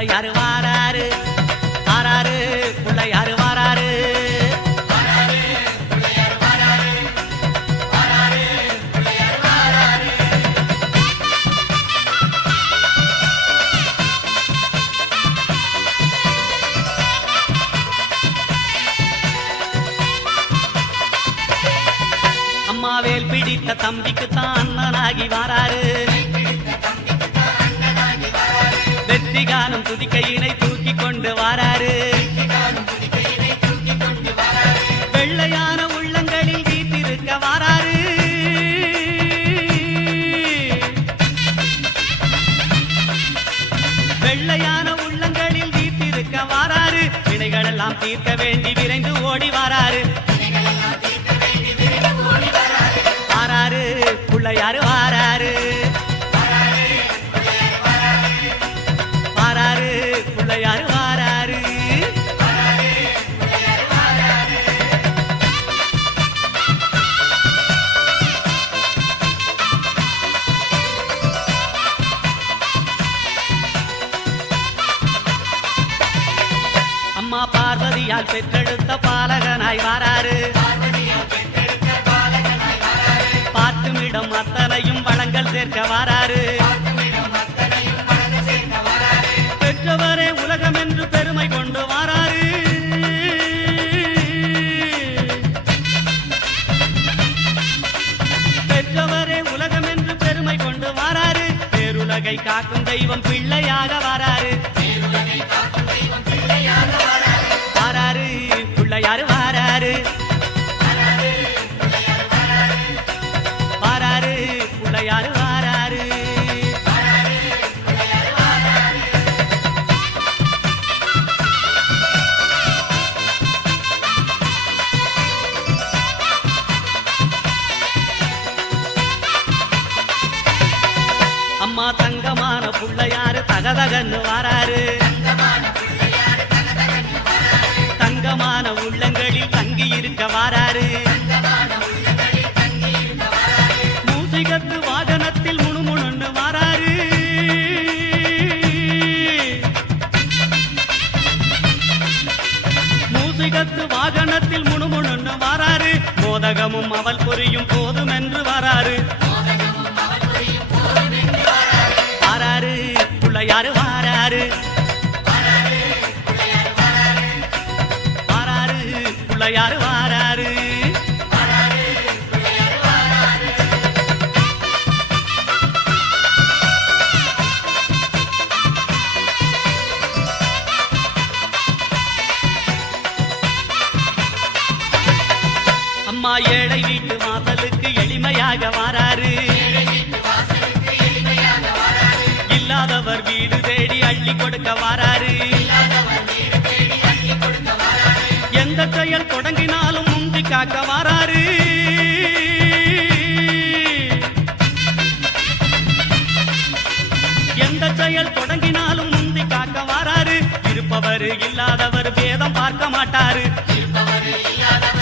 பிள்ளையாரு வாராரு? வாராரு பிள்ளையாரு வாராரு? அம்மாவேல் பிடித்த தம்பிக்கு தான் அண்ணனாகி வாராரு. தீர்க்க வேண்டி விரைந்து ஓடி அம்மா பார்வதியால் பெற்றெடுத்த பாலகனாய் வாராரு. பார்த்துமிடம் அத்தனையும் வளங்கள் சேர்க்க வாராரு. பெற்றவரே உலகம் என்று பெருமை கொண்டு வாராரு. பெற்றவரே உலகம் என்று பெருமை கொண்டு வாராரு. பேருலகை காக்கும் தெய்வம் பிள்ளையாக வாராரு. தகதகன்னு வாராரு. தங்கமான உள்ளங்களில் தங்கி இருக்க வாராரு. மூசிகத்து வாகனத்தில் முணுமுணுன்னு வாராரு. மூசிகத்து வாகனத்தில் முணுமுணுன்னு வாராரு. மோதகமும் அவள் புரியும் போதும் என்று வாராரு வாராரு. பிள்ளையாரு வாராரு. வாராரு பிள்ளையாரு வாராரு. அம்மா ஏழை வீட்டு வாசலுக்கு எளிமையாக வாரா அள்ளி வாராரு. எந்த செயல் தொடங்கினாலும் முந்தி காக்க வாராரு. எந்த செயல் தொடங்கினாலும் முந்தி காக்க வாராரு. இருப்பவர் இல்லாதவர் வேதம் பார்க்க மாட்டாரு. வாராரு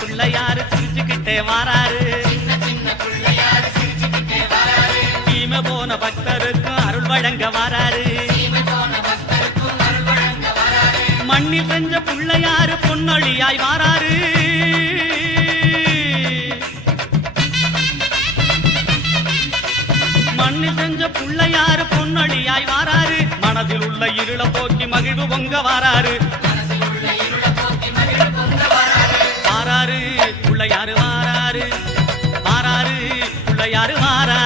பிள்ளையாரு சிரிச்சுக்கிட்டே வாராரு. தீம போன பக்தருக்கும் அருள் வழங்க வாராரு. மண்ணில் செஞ்ச பிள்ளையாரு பொன்னொழியாய் வாராரு. மண்ணில் செஞ்ச பிள்ளையாரு பொன்னொழியாய் வாராரு. மனதில் உள்ள இருள போக்கி மகிழ்வு பொங்க வாராரு. யாரு மாறா?